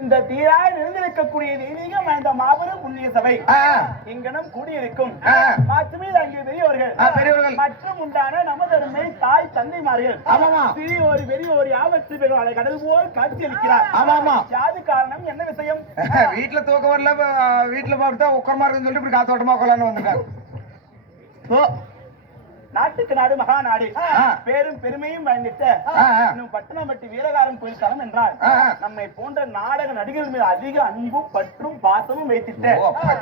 இந்த தீராய் நிறைந்திருக்கக்கூடிய தெய்வீகம் அந்த மாபெரும் புண்ணிய சபை. இங்கனம் கூடியிருக்கும். மாற்றுமே அங்கே பெரியவர்கள் பெரியவர்கள். மற்றும் உண்டான நமதருமை தாய் தந்தைமார்கள். ஆமாமா. சிறியோர் பெரியோர் யாவற்று பெறும் அதை கடல் போல் காட்சி அளிக்கிறார் ஆமாமா. யாது காரணம் என்ன விஷயம்? வீட்டுல தூக்கம் வரல வீட்டுல பார்த்தா உட்காரமா இருக்குன்னு சொல்லிட்டு இப்படி காத்தோட்டமா கொள்ளான்னு வந்துட்டாங்க நாட்டுக்கு நாடு மகா நாடு. பேரும் பெருமையும் வாய்ந்திட்ட. இன்னும் பட்டணப்பட்டி வீரகாரம் கோயில் தலம் என்றால். நம்மை போன்ற நாடக நடிகர்கள் மீது அதிக அன்பும் பற்றும் பாசமும் வைத்திட்ட.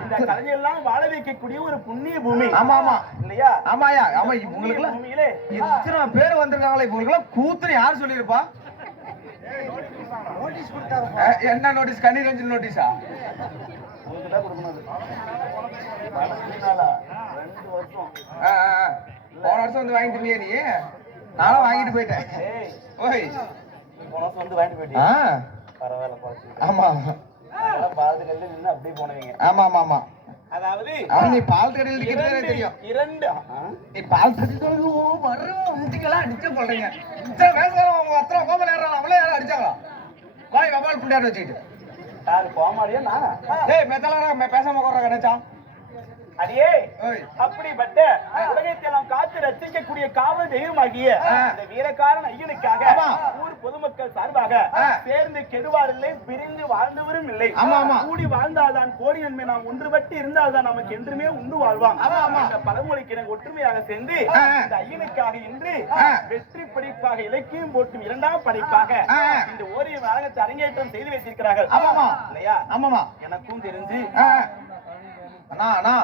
இந்த கலைஞெல்லாம் வாழ வைக்கக்கூடிய ஒரு புண்ணிய பூமி. ஆமா ஆமா. இல்லையா? ஆமாயா ஆமா இவங்களுக்கு பூமியிலே. இத்தனை பேர் வந்திருக்காங்களே இவங்களுக்கு கூத்துன்னு யார் சொல்லியிருப்பா? என்ன நோட்டீஸ் கண்ணீர் நோட்டீஸா உங்களுக்கு தான் கொடுக்கணும். ரெண்டு வருஷம். ஆ, ஆ, ஆ. போன வருஷம் வந்து வாங்கிட்டு இருந்தியா நீ? நானும் வாங்கிட்டு போயிட்டேன். ஏய் ஓய். போன வருஷம் வந்து வாங்கிட்டு ஆ. போயிட்டீங்க பரவாயில்ல ஆமா. கல்லு நின்று அப்படியே போனவங்க. ஆமா ஆமா ஆமா அதாவது நீ பால் கடையில் இரண்டு தெரியும். இரண்டு? நீ பால் கடையில் வரும் முந்திக்கெல்லாம் அடிச்ச போடுறீங்க. இத்தனை பேசுறோம் அவங்க அத்தனை கோமல் ஏறாங்க அவளே யாரும் அடிச்சாங்களா? வாய் வபால் புள்ளியார் வச்சுக்கிட்டு. யாரு கோமாளியா நானா? டேய் மெத்தலாம் பேசாம நினைச்சா அடியே அப்படிப்பட்ட உலகத்தை நாம் காத்து ரசிக்கக்கூடிய காவல் தெய்வமாகிய. இந்த வீரக்காரன் ஐயனுக்காக. ஊர் பொதுமக்கள் சார்பாக. சேர்ந்து கெடுவாரில்லை பிரிந்து வாழ்ந்தவரும் இல்லை. கூடி வாழ்ந்தால்தான் கோடி நன்மை நாம் ஒன்றுபட்டு இருந்தால்தான் நமக்கு என்றுமே உண்டு வாழ்வாம். இந்த பழமொழிக்கு எனக்கு ஒற்றுமையாக சேர்ந்து. இந்த ஐயனுக்காக இன்று. வெற்றி படைப்பாக இலக்கியம் போட்டும் இரண்டாம் படைப்பாக. இந்த ஓரிய நாடகத்தை அரங்கேற்றம் செய்து வைத்திருக்கிறார்கள். இல்லையா எனக்கும் தெரிஞ்சு. அண்ணா அண்ணா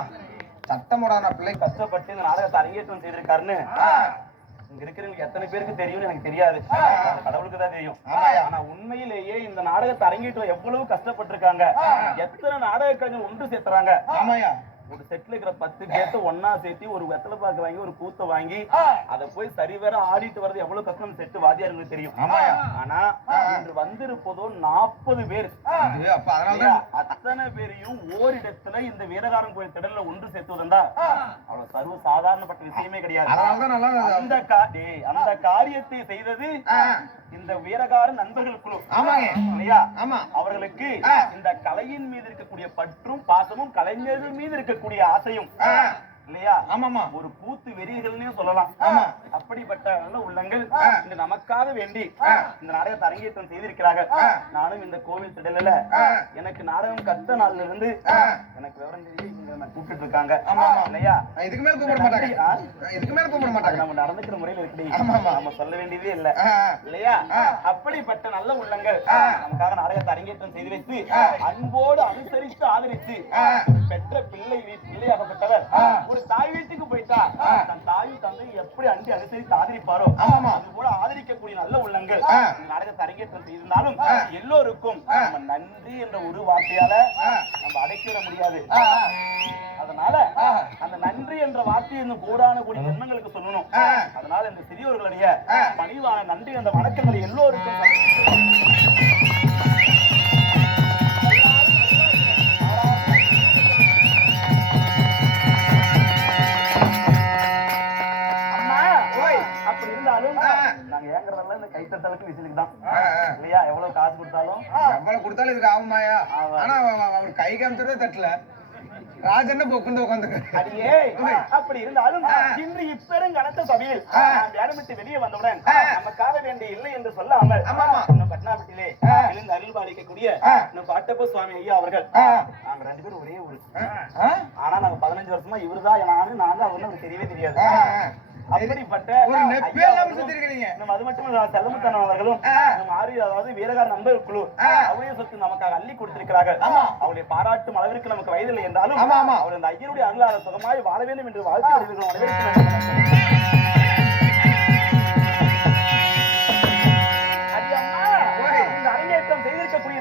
சத்தம் போடாண்ணா பிள்ளை கஷ்டப்பட்டு இந்த நாடகத்தை அரங்கேற்றம் செய்திருக்காருன்னு. இங்க இருக்கிறவங்க எத்தனை பேருக்கு தெரியும்னு எனக்கு தெரியாது. கடவுளுக்கு தான் தெரியும். ஆனா உண்மையிலேயே இந்த நாடகத்தை அரங்கேற்றம் எவ்வளவு கஷ்டப்பட்டிருக்காங்க. எத்தனை நாடக கலைஞர் ஒன்று சேர்த்துறாங்க. ஆமாயா ஒரு செட்ல இருக்கிற பத்து கேத்த ஒன்னா சேர்த்து ஒரு வெத்தலை பாக்கு வாங்கி ஒரு கூத்த வாங்கி அதை போய் சரிவர ஆடிட்டு வர்றது எவ்வளவு கஷ்டம் செட்டு வாத்தியாருக்கு தெரியும். ஆனா இன்று வந்திருப்பதோ நாற்பது பேர். அத்தனை பேரையும் ஓரிடத்துல இந்த வீரகாரன் கோயில் திடல்ல ஒன்று சேர்த்து வந்தா அவ்வளவு சர்வ சாதாரணப்பட்ட விஷயமே கிடையாது. அந்த அந்த காரியத்தை செய்தது. இந்த வீரகாரன் நண்பர்கள் குழு. இல்லையா? அவர்களுக்கு. இந்த கலையின் மீது இருக்கக்கூடிய பற்றும் பாசமும் கலைஞர்கள் மீது இருக்கக்கூடிய ஆசையும். இல்லையா ஆமாமா ஒரு கூத்து வெறியர்கள்னே சொல்லலாம் ஆமா. அப்படிப்பட்ட நல்ல உள்ளங்கள். இந்த நமக்காக வேண்டி. இந்த நாடகத்தை அரங்கேற்றம் செய்திருக்கிறார்கள். நானும் இந்த கோவில் திடலில். எனக்கு நாடகம் கத்த நாள்ல இருந்து. எனக்கு விவரம் என்ன கூப்பிட்டு இருக்காங்க ஆமா, ஆமா. இல்லையா இதுக்கு மேல கூப்பிட மாட்டாங்க? இதுக்கு மேல கூப்பிட மாட்டாங்க நம்ம நடந்துக்கிற முறையில இருக்குடி ஆமா, ஆமா. நம்ம சொல்ல வேண்டியதே இல்ல. இல்லையா. அப்படிப்பட்ட நல்ல உள்ளங்கள். நமக்காக நாடகத்தை அரங்கேற்றம் செய்து வைத்து. அன்போடு அனுசரித்து ஆதரித்து பெற்ற பிள்ளை பிள்ளையாகப்பட்டவர். ஒரு தாய் வீட்டுக்கு போயிட்டா. தன் தாயும் தந்தையும் எப்படி அன்பி அனுசரித்து ஆதரிப்பாரோ. அது போல ஆதரிக்கக்கூடிய நல்ல உள்ளங்கள் நாடகத்தை அரங்கேற்றம் செய்திருந்தாலும். எல்லோருக்கும். நம்ம நன்றி என்ற ஒரு வார்த்தையால. நம்ம அடைக்கிட முடியாது. அதனால. அந்த நன்றி என்ற வார்த்தையை இன்னும் கோடான கோடி ஜென்மங்களுக்கு சொல்லணும். அதனால இந்த சிறியவர்களுடைய. பணிவான நன்றி என்ற வணக்கங்களை எல்லோருக்கும் கைத்தட்டலுக்கு விசிலுக்கு தான். இல்லையா எவ்வளவு காசு கொடுத்தாலும் எவ்வளவு கொடுத்தாலும் இதுக்கு ஆகுமாயா. ஆனா அவ- அவ- அவர் கை காமிச்சதே தட்டல ராஜன்னு பொக்குண்டு உட்காந்துக்கு அப்படி இருந்தாலும் இன்று சபையில் வெளியே வந்தவுடன். நமக்காக வேண்டிய இல்லை என்று சொல்லாமல் பட்னாபட்டியிலே ஆ. எழுந்து அருள் பாலிக்கக்கூடிய பாட்டப்ப சுவாமி ஐயா அவர்கள். நாங்க ரெண்டு பேரும் ஒரே ஊரு? ஆனா நாங்க பதினஞ்சு வருஷமா இவருதான் நானு நாங்க அவரு நமக்கு தெரியவே தெரியாது. அப்படிப்பட்ட ஒரு நெப்பே ஐயா இல்லாம அவர்களும், சுத்தி இருக்கிறீங்க நம்ம அது மட்டும் இல்ல செல்லமுத்தனம் அவர்களும் ஆ. நம்ம ஆரி அதாவது வீரகார் நண்பர் குழு ஆ. அவருடைய சொத்து நமக்காக அள்ளி கொடுத்திருக்கிறார்கள். அவருடைய பாராட்டும் அளவிற்கு நமக்கு வயதில்லை என்றாலும். அவர் அந்த ஐயனுடைய அருளாளர் சுகமாய் வாழ வேண்டும் என்று வாழ்த்து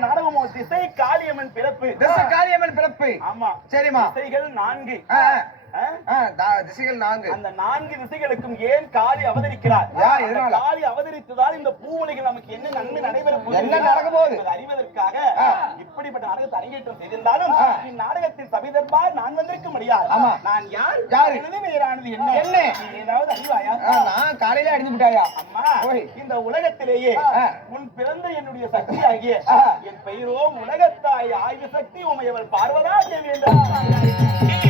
நாடகமோ திசை காளியம்மன் பிறப்பு. திசை காளியம்மன் பிறப்பு. ஆமா. சரிம்மா. திசைகள் நான்கு. திசைகள் நான்கு அந்த நான்கு திசைகளுக்கும் ஏன் காளி அவதரிக்கிறார்? காளி அவதரித்ததால் இந்த பூவுலகில் நமக்கு என்ன நன்மை நடைபெற என்ன நடக்க போகுது? அறிவதற்காக இப்படிப்பட்ட நாடகத்தை அரங்கேற்றம் செய்திருந்தாலும் ஆ. இந்நாடகத்தில் சபை தர்பார் நான் வந்திருக்க முடியாது. நான் யார் யாரு? பெயரானது என்ன என்ன? ஏதாவது அறிவாயா நான் காலையில அடிச்சு விட்டாயா அம்மா. இந்த உலகத்திலேயே. உன் பிறந்த என்னுடைய சக்தி ஆகிய. என் பெயரோ உலகத்தாய் ஆய்வு சக்தி உமையவள் பார்வதா தேவி என்ற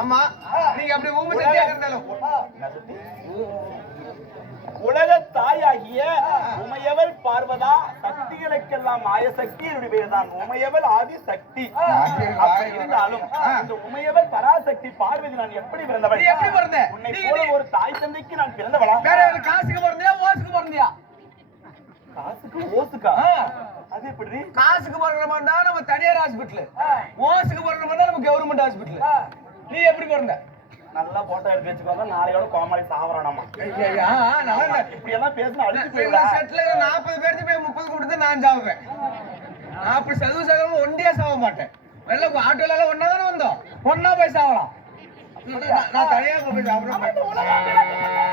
அம்மா நீங்க அப்படி ஊமை சக்தியா இருந்தாலும் உலகத்தாயாகிய உமையவள் பார்வதா சக்திகளுக்கெல்லாம் ஆய சக்தி என்னுடைய பெயர்தான் உமையவள் ஆதி சக்தி இருந்தாலும் இந்த உமையவள் பராசக்தி பார்வதி நான் எப்படி பிறந்தவள்? எப்படி பிறந்த? உன்னை போல ஒரு தாய் தந்தைக்கு நான் பிறந்தவளா? வேற காசுக்கு பிறந்தியா ஓசுக்கு பிறந்தியா? காசுக்கு ஓசுக்கா. அது எப்படி? காசுக்கு பிறந்த மாதிரி தான் நம்ம தனியார் ஹாஸ்பிட்டல் ஓசுக்கு பிறந்த மாதிரி தான் நம்ம கவர்மெண்ட் ஹாஸ்பிட்டல் நீ எப்படி பிறந்த? நல்லா போட்டோ எடுத்து வச்சுக்கோங்க நாளையோட கோமாளி இல்ல. இப்படி எல்லாம் பேசினா அழிச்சு இந்த போயிடா செட்ல நாற்பது பேருக்கு போய் முப்பது கொடுத்து நான் சாவுவேன். நான் அப்படி சதுவு சகலமா ஒண்டியா சாக மாட்டேன். வெள்ள ஆட்டோல எல்லாம் ஒன்னா தானே வந்தோம். ஒன்னா போய் சாவலாம். நான் தனியா போய் சாப்பிடுறேன்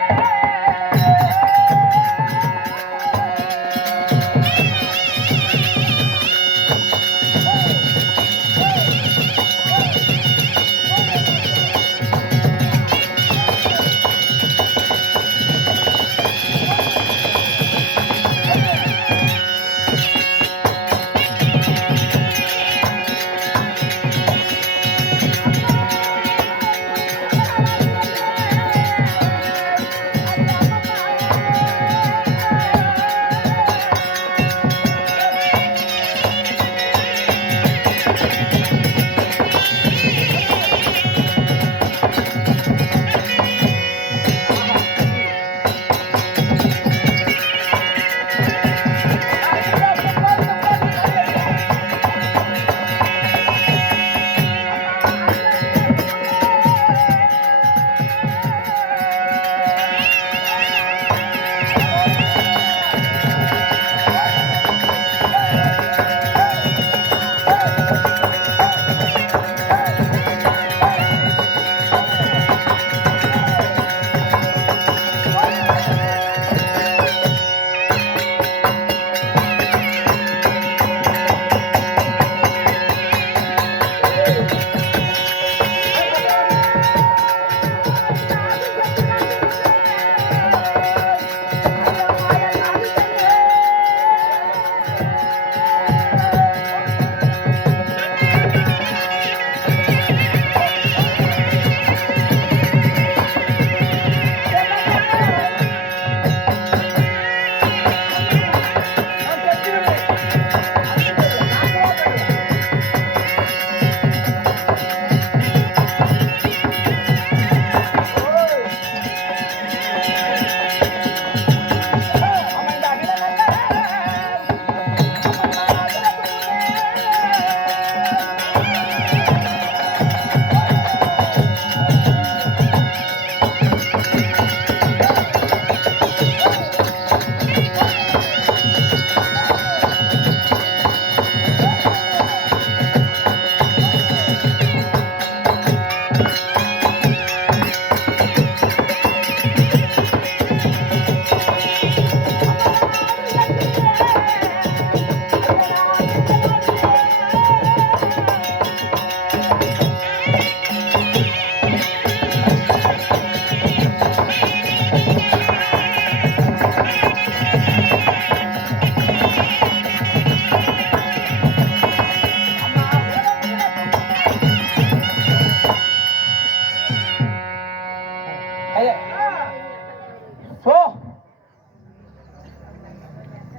போ.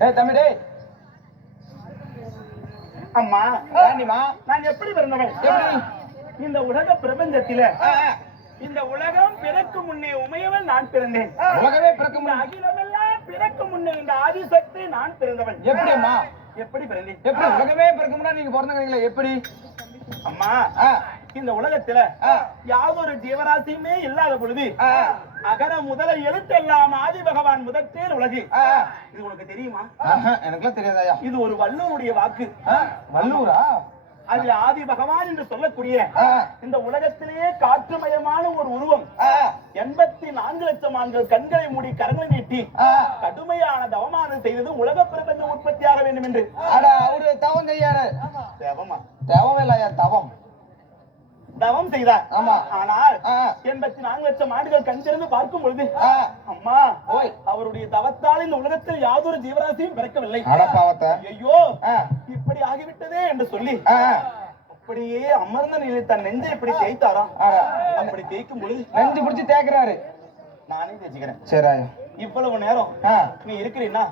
ஏய் தம்பி டேய். அம்மா ஏண்டிமா நான் எப்படி பிறந்தவள் எப்படி? இந்த உலக பிரபஞ்சத்தில. இந்த உலகம் பிறக்கும் முன்னே உமையவள் நான் பிறந்தேன். உலகமே பிறக்கும் அகிலமெல்லாம் பிறக்கும் முன்னே இந்த ஆதிசக்தி நான் பிறந்தவள் எப்படி அம்மா? எப்படி பிறந்தேன்? எப்படி உலகமே பிறக்கும்னா நீங்க பிறந்தீங்களா எப்படி? அம்மா இந்த உலகத்துல. யாதொரு ஜீவராசியுமே இல்லாத பொழுது அகர முதல எழுத்தெல்லாம் ஆதி பகவான் முதற்றேன் உலகு. இது உனக்கு தெரியுமா? ஆஹா, எனக்கெல்லாம் தெரியாதாயா? இது ஒரு வள்ளுவனுடைய வாக்கு. வல்லூரா? அதில் ஆதி பகவான் என்று சொல்லக்கூடிய இந்த உலகத்திலேயே காற்றுமயமான ஒரு உருவம். எண்பத்தி நான்கு லட்சம் ஆண்கள் கண்களை மூடி கரங்களை நீட்டி. கடுமையான தவமானது செய்தது உலக பிரபஞ்சம் உற்பத்தியாக வேண்டும் என்று அவரு தவம் செய்யாரு. தவமா? தவம் இல்லையா தவம்? தவம் செய்தார். ஆமா. ஆனால் எண்பத்தி நான்கு லட்சம் ஆண்டுகள் கண் திறந்து பார்க்கும் பொழுது. அம்மா. அவருடைய தவத்தால் இந்த உலகத்தில் யாதொரு ஜீவராசியும் பிறக்கவில்லை. ஐயோ இப்படி ஆகிவிட்டதே என்று சொல்லி அப்படியே அமர்ந்த நிலையில் தன் நெஞ்சை இப்படி தேய்த்தாராம். அப்படி தேய்க்கும் பொழுது நெஞ்சு பிடிச்சு தேக்குறாரு நானே தேய்ச்சிக்கிறேன். சரி இவ்வளவு நேரம் நீ இருக்கிறீன்னா.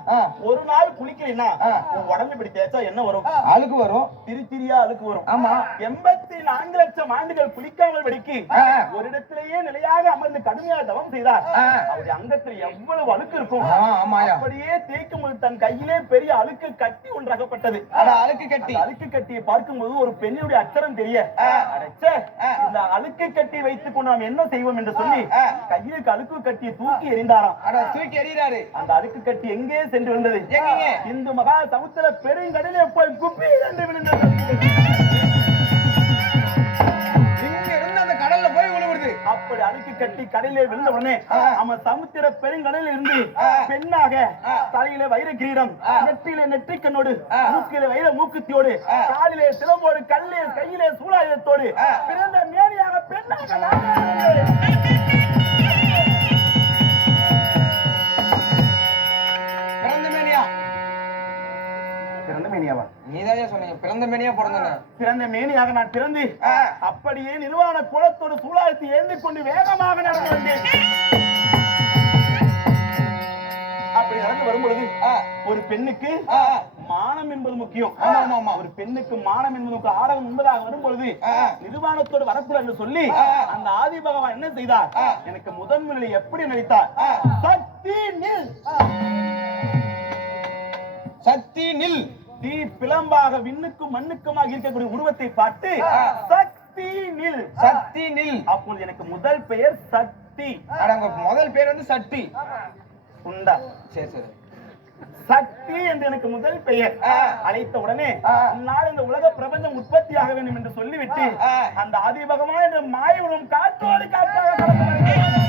ஒரு நாள் குளிக்கிறீன்னா. உன் உடம்பு இப்படி தேய்ச்சா என்ன வரும்? அழுக்கு வரும். திருத்திரியா அழுக்கு வரும். ஆமா. எண்பத்தி நான்கு லட்சம் ஆண்டுகள் குளிக்காமல் வெடிக்கு. ஒரு இடத்திலேயே நிலையாக அமர்ந்து கடுமையாக தவம் செய்தார். அவருடைய அங்கத்தில் எவ்வளவு அழுக்கு இருக்கும்? அப்படியே தேய்க்கும் போது தன் கையிலே பெரிய அழுக்கு கட்டி ஒன்று அகப்பட்டது அட அழுக்கு கட்டி. அழுக்கு கட்டியை பார்க்கும்போது ஒரு பெண்ணுடைய அச்சரம் தெரிய இந்த அழுக்கு கட்டி வைத்துக் கொண்டு நாம் என்ன செய்வோம் என்று சொல்லி. கையிலுக்கு அழுக்கு கட்டியை தூக்கி எறிந்தாராம். தூக்கி எறிகிறாரு அந்த அழுக்கு கட்டி எங்கே சென்று விழுந்தது? இந்து மகா சமுத்திர பெருங்கடலே போய் குப்பி என்று விழுந்தது அப்படி அழுக்கு கட்டி கடலிலே விழுந்த உடனே. அவன் சமுத்திர பெருங்கடலில் இருந்து. பெண்ணாக. தலையில வைர கிரீடம். நெற்றியில நெற்றிக்கண்ணோடு ஆ. மூக்கில வைர மூக்குத்தியோடு. காலிலே சிலம்போடு கல்லே கையிலே சூலாயுதத்தோடு ஆ. பிறந்த மேனியாக பெண்ணாக பிறந்த மேனியா பிறந்தன பிறந்த மேனியாக நான் பிறந்து அப்படியே நிர்வாண குலத்தோடு சூலாயத்தை ஏந்தி கொண்டு வேகமாக நடந்து வந்தேன் அப்படி நடந்து வரும் பொழுது ஒரு பெண்ணுக்கு மானம் என்பது முக்கியம் ஆமா. ஒரு பெண்ணுக்கு மானம் என்பது முக்கியம். ஆடவன் முன்பதாக வரும் பொழுது ஆ. நிர்வாணத்தோடு வரக்கூடாது என்று சொல்லி. அந்த ஆதி பகவான் என்ன செய்தார். எனக்கு முதன் முதலில் எப்படி நடித்தார். சக்தி நில் தீ பிளம்பாக விண்ணுக்கும் மண்ணுக்குமாக இருக்கக்கூடிய உருவத்தை பார்த்து. சக்தி நில். சக்தி நில். அப்பொழுது எனக்கு முதல் பெயர் சக்தி. முதல் பேர் வந்து சக்தி உண்டா? சரி சரி. சக்தி என்று எனக்கு முதல் பெயர். அழைத்த உடனே. நாள் இந்த உலக பிரபஞ்சம் உற்பத்தியாக வேண்டும் என்று சொல்லிவிட்டு. அந்த ஆதி பகவான் என்ற மாயவனும் காற்றோடு காற்றாக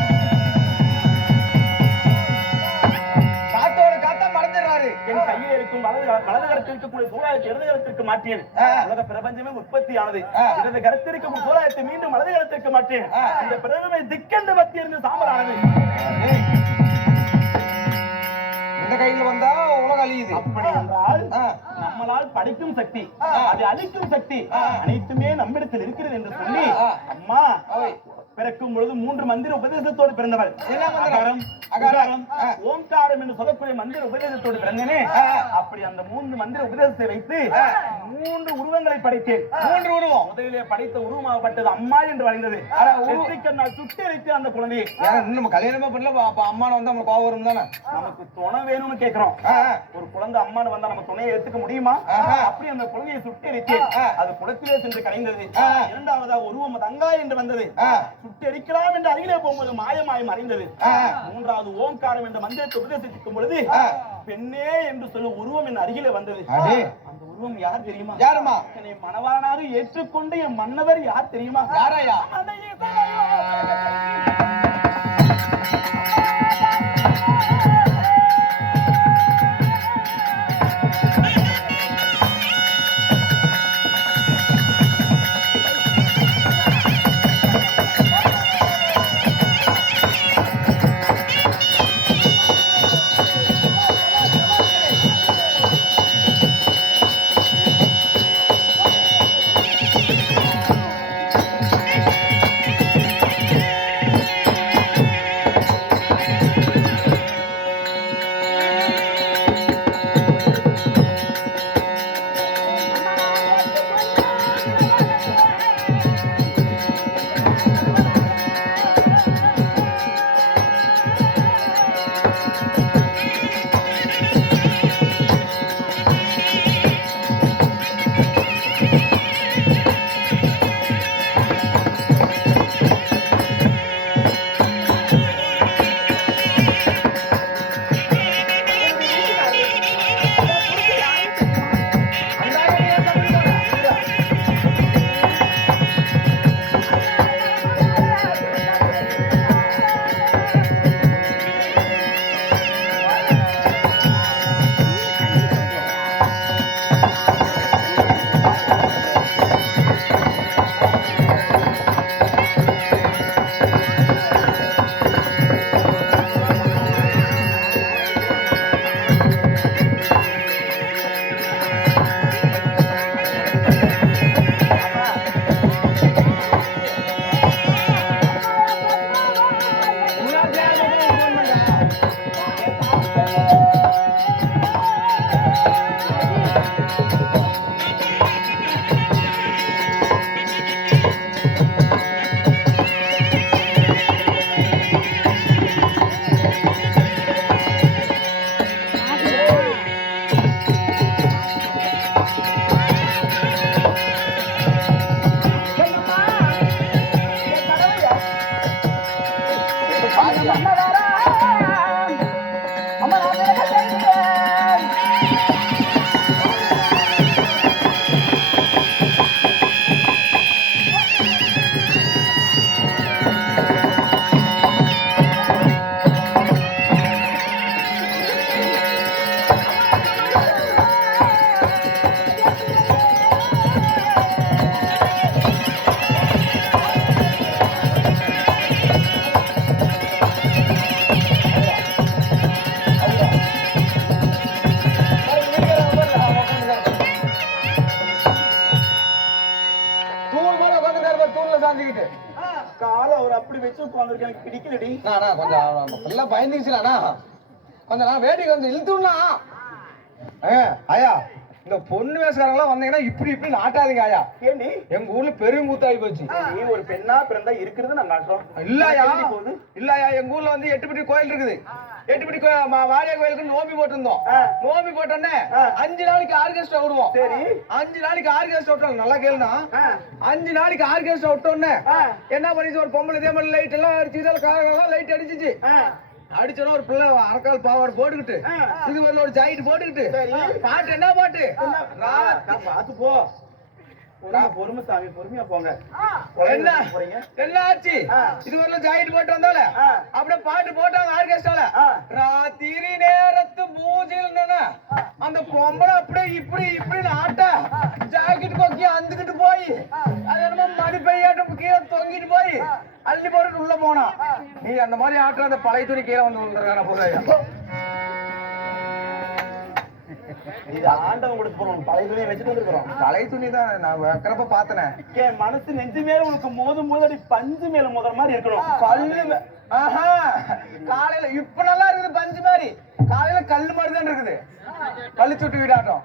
மறந்துடுறாரு என் கையில் இருக்கும் வலது வலது கரத்தில் இருக்கக்கூடிய சூழாயத்தை இடது கரத்திற்கு மாற்றியேன் ஆ. உலக பிரபஞ்சமே உற்பத்தியானது ஆ. இடது கரத்தில் இருக்கும் சூழாயத்தை மீண்டும் வலது கரத்திற்கு மாற்றேன் ஆ. இந்த பிரபமே திக்கென்று பத்தி இருந்து சாம்பலானது ஏய். இந்த கையில வந்தா உலகம் அழியுது அப்படி என்றால் ஆ. நம்மளால் படைக்கும் சக்தி. அது அழிக்கும் சக்தி. அனைத்துமே நம்மிடத்தில் இருக்கிறது என்று சொல்லி. அம்மா. பிறக்கும் பொழுது மூன்று மந்திர உபதேசத்தோடு மந்திரம்? அகாரம் அகாரம். ஓங்காரம் என்று சொல்லக்கூடிய மந்திர உபதேசத்தோடு பிறந்தனே. அப்படி அந்த மூன்று மந்திர உபதேசத்தை வைத்து. மூன்று உருவங்களை படைத்தேன். மூன்று உருவம். முதலிலே படைத்த உருவமாகப்பட்டது அம்மா என்று உரு- நெற்றிக்கண்ணால் சுட்டி அடித்து அந்த குழந்தையை நம்ம கல்யாணமே பண்ணல அப்ப அம்மானை வந்து நம்ம கோவம் வரும் தானே நமக்கு துணை வேணும்னு ஆ. ஒரு குழந்தை அம்மானு வந்தா நம்ம துணையை எடுத்துக்க முடியுமா. அப்படி அந்த குழந்தையை சுட்டி அடித்தேன் ஆ. அது குளத்திலே சென்று கரைந்தது. ஆ. இரண்டாவதா உருவம் தங்கா என்று வந்தது. ஆ. சுட்டி அடிக்கலாம் என்று அருகிலே போகும்போது மாயமாய் மறைந்தது ஆ. மூன்றாவது ஓங்காரம் என்ற மந்திரத்தை உபதேசிக்கும் பொழுது. பெண்ணே என்று சொல்லும் உருவம் என் அருகிலே வந்தது. அந்த உருவம் யார் தெரியுமா யாரும்மா என்னை மணவாளனாக ஏற்றுக்கொண்டு என் மன்னவர் யார் தெரியுமா யாராயா அந்த இசையோ. கொஞ்சம் நான் வேடிக்கை வந்து இழுத்துடனா ஐயா இந்த பொண்ணு வேசக்காரங்களாம் வந்தீங்கன்னா இப்படி இப்படி நாட்டாதீங்க ஐயா ஏண்டி? எங்க ஊர்ல பெரும் கூத்தாகி போச்சு. நீ ஒரு பெண்ணா பிறந்தா இருக்கிறது நான் காட்டுறோம். இல்லையா? இல்லையா எங்க ஊர்ல வந்து எட்டுப்பட்டி கோயில் இருக்குது. எட்டுப்பட்டி கோ- மா- வாரியா கோயிலுக்கு நோம்பி போட்டிருந்தோம். நோம்பி போட்டோன்னே. அஞ்சு நாளைக்கு ஆர்கெஸ்ட்ரா விடுவோம். சரி. அஞ்சு நாளைக்கு ஆர்கெஸ்ட்ரா விட்டோம் நல்லா கேளுனா. அஞ்சு நாளைக்கு ஆர்கெஸ்ட்ரா விட்டோன்னே. என்ன பண்ணிச்சு? ஒரு பொம்பளை இதே மாதிரி லைட் எல்லாம் அடிச்சு லைட் அடிச்சிச்சு. அடிச்சோன்னா ஒரு பிள்ளை அரக்கால் பாவாடை போட்டுக்கிட்டு. இது வந்து ஒரு ஜாக்கெட் போட்டுக்கிட்டு. பாட்டு என்ன பாட்டு? பார்த்து போ. பொறுமை, சாமி பொறுமையா போங்க. என்ன? என்ன ஆச்சு. இது வரல ஜாக்கெட் போட்டு வந்தால. அப்படியே பாட்டு போட்டாங்க ஆர்கெஸ்ட்ரால. ராத்திரி நேரத்து பூஜையில் அந்த பொம்பளை அப்படியே இப்படி இப்படி ஆட்ட ஜாக்கெட் கொக்கி அந்துக்கிட்டு போய் அது என்னமோ மடி பையாட்டம் கீழே தொங்கிட்டு போய் அள்ளி போட்டு உள்ள போனா. நீ அந்த மாதிரி ஆட்டுற அந்த பழைய துணி கீழே வந்து விழுந்துருக்கான போதையா இது ஆண்டவன் கொடுத்து போறோம் பழைய துணியை வச்சுட்டு வந்துருக்கிறோம். பழைய துணி தான் நான் வைக்கிறப்ப பார்த்தனே. என் மனசு நெஞ்சு மேல உனக்கு மோதும் போது அப்படி பஞ்சு மேல மோதுற மாதிரி இருக்கணும். கல்லு ஆஹா. காலையில இப்ப நல்லா இருக்குது பஞ்சு மாதிரி. காலையில கல்லு மாதிரி தான் இருக்குது. கல்லு சுட்டு வீடாட்டம்.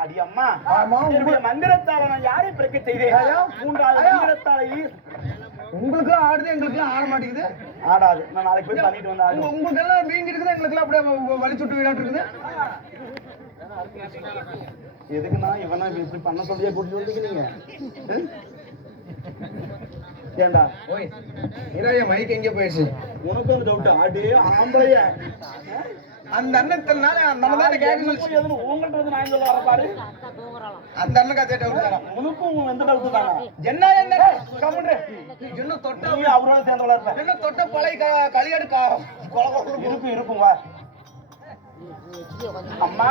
அடி அம்மா என்னுடைய மந்திரத்தால நான் யாரை பிறக்க செய்தேன். மூன்றாவது ஐயா. மந்திரத்தால ஈ- உங்களுக்கு ஆடுது எங்களுக்கு ஆட மாட்டேங்குது. ஆடாது. நான் நாளைக்கு போய் பண்ணிட்டு வந்து உங்களுக்கு எல்லாம் வீங்கி இருக்குது எங்களுக்கு எல்லாம் அப்படியே வலி சுட்டு வீடாட்டு இருக்குது எதுக்குண்ணா இவனா இப்படி பண்ண சொல்லியே கூட்டிட்டு வந்துக்கிறீங்க? ஏண்டா? ஓய் இறைய மைக் எங்க போயிடுச்சு? உனக்கு ஒரு டவுட் அடே ஆம்பளைய. அந்த அண்ணன் இத்தனை நாள் அண்ணன் தான் கேட்க உங்கள்கிட்ட நான் சொல்ல வர பாரு. அந்த அண்ணன் கதை டவுட் தானா. உனக்கும் எந்த டவுட் தானா? என்ன என்ன? இன்னும் தொட்ட அவரோட சேர்ந்தவளா இருப்ப இன்னும் தொட்ட பழைய களியாடு கொல கொல. இருக்கும் இருக்கும் வா. அம்மா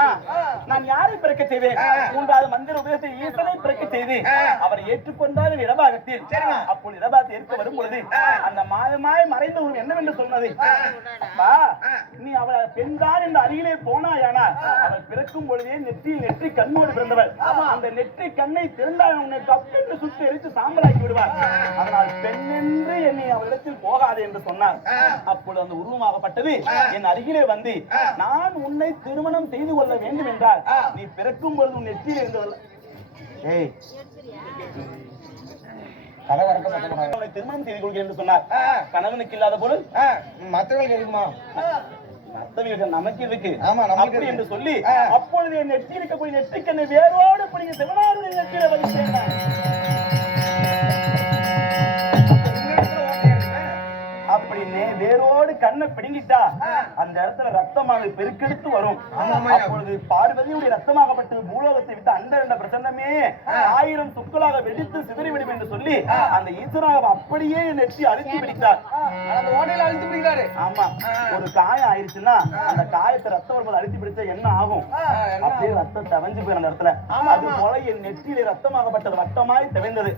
நான் யாரை பிறக்க செய்தேன்? மூன்றாவது மந்திர உபதேசத்தை ஈசனை பிறக்க செய்து அவர் ஏற்றுக்கொண்டார் இடபாகத்தில். அப்போது இடபாகத்தை ஏற்க வரும் பொழுது அந்த மாயமாய் மறைந்த ஒரு என்னவென்று சொன்னது? அப்பா நீ அவளை பெண்தான் என்ற அருகிலே போனாயானால் அவள் பிறக்கும் பொழுதே நெற்றியில் நெற்றி கண்ணோடு பிறந்தவள். அந்த நெற்றி கண்ணை திறந்தால் உன்னை கப்பென்று சுட்டு எரித்து சாம்பலாக்கி விடுவார் அதனால் பெண் என்று என்னை அவளிடத்தில் போகாது என்று சொன்னார் அப்பொழுது அந்த உருவமாகப்பட்டது என் அருகிலே வந்து நான் உன்னை திருமணம் செய்து கொள்ள வேண்டும் என்றால் நீ பிறக்கும் பொழுது உன் நெற்றியில் ஏய். உன்னை திருமணம் செய்து கொள்கிறேன் என்று சொன்னார். கணவனுக்கு இல்லாத பொருள்? எதுக்குமா மத்தவங்களுக்கு நமக்கு எதுக்கு ஆமா, நமக்கு? என்று சொல்லி. அப்பொழுது என் நெற்றி இருக்கக்கூடிய நெற்றிக்கண்ணை வேரோடு பிடிங்க சிவனாருடைய நெற்றியில வைத்தேன் அப்படி நே- வேரோடு கண்ணை பிடுங்கிட்டா அந்த இடத்துல ரத்தமானது பெருக்கெடுத்து வரும். அப்பொழுது பார்வதியுடைய ரத்தமாகப்பட்டது பூலோகத்தை விட்டு அந்த ரெண்ட பிரச்சனமே ஆயிரம் துக்களாக வெடித்து சிதறிவிடும் என்று சொல்லி அந்த ஈஸ்வராக அப்படியே நெற்றி அழுத்தி பிடித்தார். அந்த அழுத்தி பிடிக்கிறாரு. ஆமா. ஒரு காயம் ஆயிருச்சுன்னா அந்த காயத்தை ரத்த வரும்போது அழுத்தி பிடிச்சா என்ன ஆகும்? அப்படியே ரத்தம் தவஞ்சு போயிடும் அந்த இடத்துல. ஆமா, அது போல என் நெற்றியிலே ரத்தமாகப்பட்டது வட்டமாய் தவிந்தது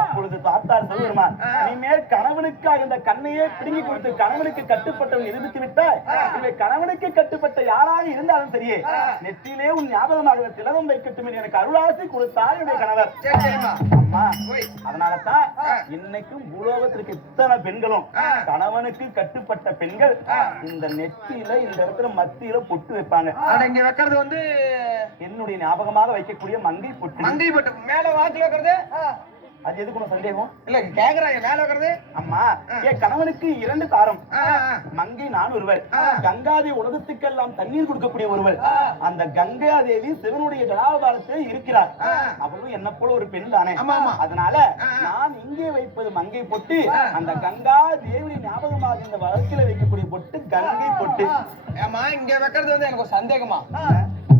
அப்பொழுது பார்த்தார் சொல்லுமா இனிமேல் கணவனுக்காக இந்த கண்ணையே பிடுங்கி கொடுத்து கணவனுக்கு கட்டுப்பட்டவன் நிரூபித்து விட்டாய் இவை கணவனுக்கு கட்டுப்பட்ட யாராக இருந்தாலும் சரியே. நெற்றியிலே உன் ஞாபகமாக திலகம் வைக்கட்டும் எனக்கு அருளாசி கொடுத்தார் என்னுடைய கணவர். அம்மா அதனாலதான் இன்னைக்கும் பூலோகத்திற்கு இத்தனை பெண்களும் கணவனுக்கு கட்டுப்பட்ட பெண்கள் இந்த நெத்தியில இந்த இடத்துல மத்தியில பொட்டு வைப்பாங்க. இங்க வைக்கிறது வந்து என்னுடைய ஞாபகமாக வைக்கக்கூடிய மங்கை பொட்டு. மங்கை பட்டு. மேல வாக்குல வைக்கிறது? அது எதுக்கு உனக்கு சந்தேகம்? இல்ல கேக்குறாங்க மேல வைக்கிறது? அம்மா என் கணவனுக்கு இரண்டு தாரம் ஆ. மங்கை நான் ஒருவர் கங்காதேவி உலகத்துக்கெல்லாம் தண்ணீர் கொடுக்கக்கூடிய ஒருவர் அந்த கங்காதேவி சிவனுடைய ஜடாவதாரத்தில் இருக்கிறார் அவளும் என்ன போல ஒரு பெண் தானே. அதனால நான் இங்கே வைப்பது மங்கை பொட்டு அந்த கங்கா தேவியை ஞாபகமாக இந்த வழக்கில வைக்கக்கூடிய பொட்டு கங்கை பொட்டு. ஏம்மா இங்க வைக்கிறது வந்து எனக்கு சந்தேகமா?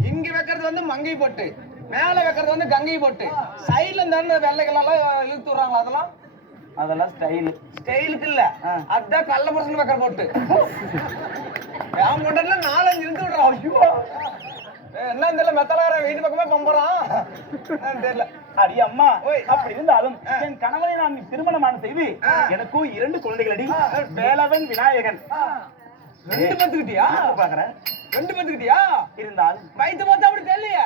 இங்க வைக்கிறது வந்து மங்கை பொட்டு. மேல வைக்கிறது வந்து கங்கை பொட்டு. சைடுல இந்த வெள்ளைகளெல்லாம் இழுத்து விடுறாங்களா அதெல்லாம்? அதெல்லாம் ஸ்டைல் ஸ்டைலுக்கு இல்ல. ஆ. அதான் கள்ள பசங்க வைக்கிற பொட்டு கொண்டல நாலஞ்சு இழுத்து விடுறான். ஐயோ. என்ன தெரியல மெத்தலார வீட்டு பக்கமே பம்பறான் தெரியல. அடி அம்மா. அப்படி இருந்தாலும் என் கணவனை நான் திருமணமான செய்து எனக்கும் இரண்டு குழந்தைகள் அடி வேலவன் விநாயகன். ரெண்டு பத்துக்கிட்டியா? பாக்குறேன் ரெண்டு பத்துக்கிட்டியா? இருந்தால் வயிற்று பார்த்தா அப்படி தெரியலையே.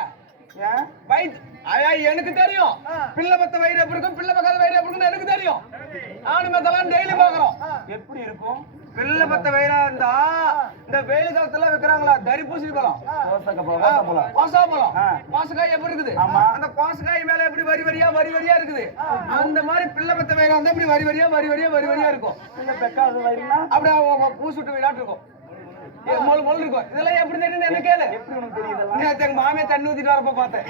வயிற்று எனக்கு தெரியும். பிள்ளை பத்த வயிறு எப்படி இருக்கும்? பிள்ளை பக்காத வயிறு எப்படி எனக்கு தெரியும். ஆணு மெத்தெல்லாம் டெய்லி பாக்குறோம் எப்படி இருக்கும்? பிள்ளை பத்த வயிறா இருந்தா இந்த வெயில் காலத்துல வைக்கிறாங்களா? தரிப்பூசணி பழம் கோச பழம். கோசக்காய் எப்படி இருக்குது? ஆமா. அந்த கோசக்காய் மேல எப்படி வரி வரியா வரி வரியா இருக்குது? அந்த மாதிரி பிள்ளை பத்த வயிறா இருந்தா இப்படி வரி வரியா வரி வரியா வரி வரியா இருக்கும். இல்ல பெக்காத வயிறுனா? அப்படியே அவ- அவ பூ சுட்டு விளையாட்டு இருக்கும். இருக்கும் இதெல்லாம் எப்படி தெரியுது என்ன கேளு எங்க மாமியா தண்ணி ஊத்திட்டு வரப்ப பார்த்தேன்.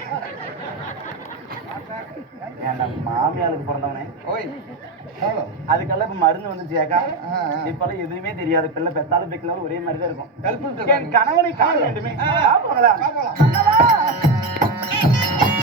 மாமியாளுக்கு பிறந்தவனே? ஓய் அதுக்கெல்லாம் இப்ப மருந்து வந்துச்சியாக்கா இப்பெல்லாம் எதுவுமே தெரியாது. பிள்ளை பெத்தாலும் பெக்கலாலும் ஒரே மாதிரி தான் இருக்கும் என் கணவனை காண வேண்டுமே.